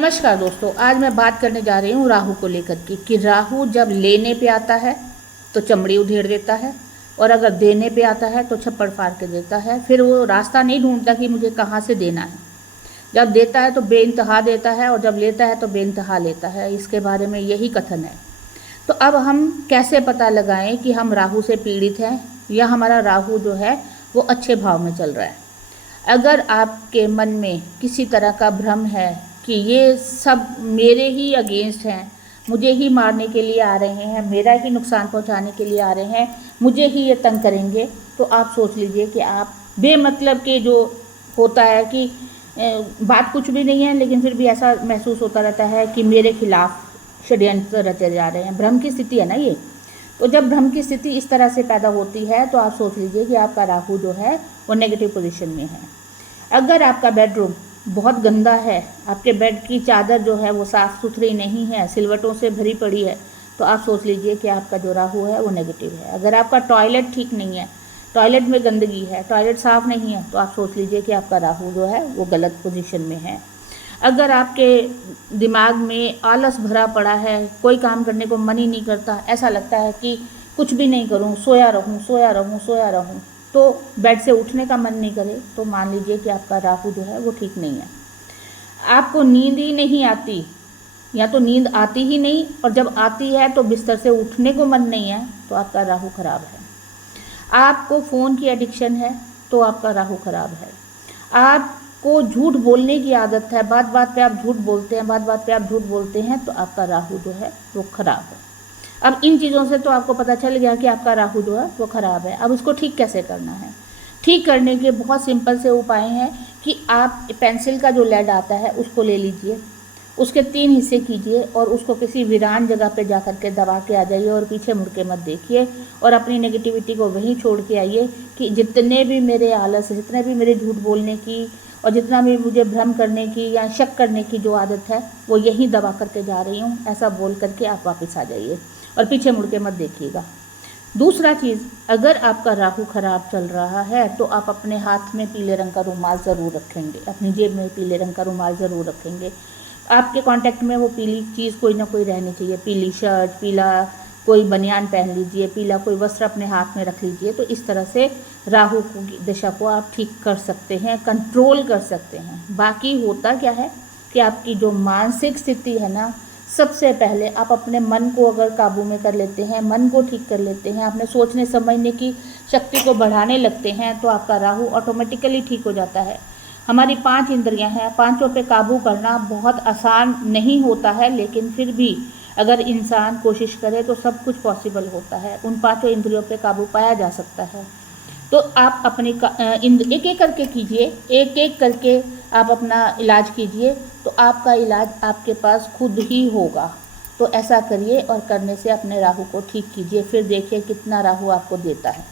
नमस्कार दोस्तों, आज मैं बात करने जा रही हूँ राहु को लेकर के कि राहु जब लेने पे आता है तो चमड़ी उधेड़ देता है और अगर देने पे आता है तो छप्पड़ फाड़ के देता है। फिर वो रास्ता नहीं ढूंढता कि मुझे कहाँ से देना है। जब देता है तो बेइंतहा देता है और जब लेता है तो बेइंतहा लेता है। इसके बारे में यही कथन है। तो अब हम कैसे पता लगाएं कि हम राहु से पीड़ित हैं या हमारा राहु जो है वो अच्छे भाव में चल रहा है। अगर आपके मन में किसी तरह का भ्रम है कि ये सब मेरे ही अगेंस्ट हैं, मुझे ही मारने के लिए आ रहे हैं, मेरा ही नुकसान पहुंचाने के लिए आ रहे हैं, मुझे ही ये तंग करेंगे, तो आप सोच लीजिए कि आप बेमतलब के जो होता है कि बात कुछ भी नहीं है लेकिन फिर भी ऐसा महसूस होता रहता है कि मेरे खिलाफ षड्यंत्र रचे जा रहे हैं। भ्रम की स्थिति है ना ये। तो जब भ्रम की स्थिति इस तरह से पैदा होती है तो आप सोच लीजिए कि आपका राहु जो है वो नेगेटिव पोजीशन में है। अगर आपका बेडरूम बहुत गंदा है, आपके बेड की चादर जो है वो साफ़ सुथरी नहीं है, सिलवटों से भरी पड़ी है, तो आप सोच लीजिए कि आपका जो राहु है वो नेगेटिव है। अगर आपका टॉयलेट ठीक नहीं है, टॉयलेट में गंदगी है, टॉयलेट साफ़ नहीं है, तो आप सोच लीजिए कि आपका राहु जो है वो गलत पोजीशन में है। अगर आपके दिमाग में आलस भरा पड़ा है, कोई काम करने को मन ही नहीं करता, ऐसा लगता है कि कुछ भी नहीं करूं, सोया रहूं सोया रहूं सोया रहूं, तो बेड से उठने का मन नहीं करे, तो मान लीजिए कि आपका राहु जो है वो ठीक नहीं है। आपको नींद ही नहीं आती, या तो नींद आती ही नहीं और जब आती है तो बिस्तर से उठने को मन नहीं है, तो आपका राहु खराब है। आपको फ़ोन की एडिक्शन है तो आपका राहु खराब है। आपको झूठ बोलने की आदत है, बात बात पे आप झूठ बोलते हैं, बात बात पे आप झूठ बोलते हैं, तो आपका राहु जो है वो खराब है। अब इन चीज़ों से तो आपको पता चल गया कि आपका राहु जो है वो खराब है। अब इसको ठीक कैसे करना है? ठीक करने के बहुत सिंपल से उपाय हैं कि आप पेंसिल का जो लेड आता है उसको ले लीजिए, उसके 3 हिस्से कीजिए और उसको किसी वीरान जगह पे जा कर के दबा के आ जाइए और पीछे मुड़ के मत देखिए और अपनी नेगेटिविटी को वहीं छोड़ के आइए कि जितने भी मेरे आलस, जितने भी मेरे झूठ बोलने की और जितना भी मुझे भ्रम करने की या शक करने की जो आदत है वो यहीं दबा करके जा रही हूँ, ऐसा बोल करके आप वापस आ जाइए और पीछे मुड़ के मत देखिएगा। दूसरा चीज़, अगर आपका राहु खराब चल रहा है तो आप अपने हाथ में पीले रंग का रुमाल ज़रूर रखेंगे, अपनी जेब में पीले रंग का रुमाल ज़रूर रखेंगे। आपके कांटेक्ट में वो पीली चीज़ कोई ना कोई रहनी चाहिए, पीली शर्ट, पीला कोई बनियान पहन लीजिए, पीला कोई वस्त्र अपने हाथ में रख लीजिए। तो इस तरह से राहु की दिशा को आप ठीक कर सकते हैं, कंट्रोल कर सकते हैं। बाकी होता क्या है कि आपकी जो मानसिक स्थिति है ना, सबसे पहले आप अपने मन को अगर काबू में कर लेते हैं, मन को ठीक कर लेते हैं, अपने सोचने समझने की शक्ति को बढ़ाने लगते हैं, तो आपका राहु ऑटोमेटिकली ठीक हो जाता है। हमारी 5 इंद्रियां हैं, पांचों पे काबू करना बहुत आसान नहीं होता है, लेकिन फिर भी अगर इंसान कोशिश करे तो सब कुछ पॉसिबल होता है। उन 5 इंद्रियों पे काबू पाया जा सकता है। तो आप अपने एक एक करके कीजिए, एक एक करके आप अपना इलाज कीजिए, तो आपका इलाज आपके पास खुद ही होगा। तो ऐसा करिए और करने से अपने राहु को ठीक कीजिए, फिर देखिए कितना राहु आपको देता है।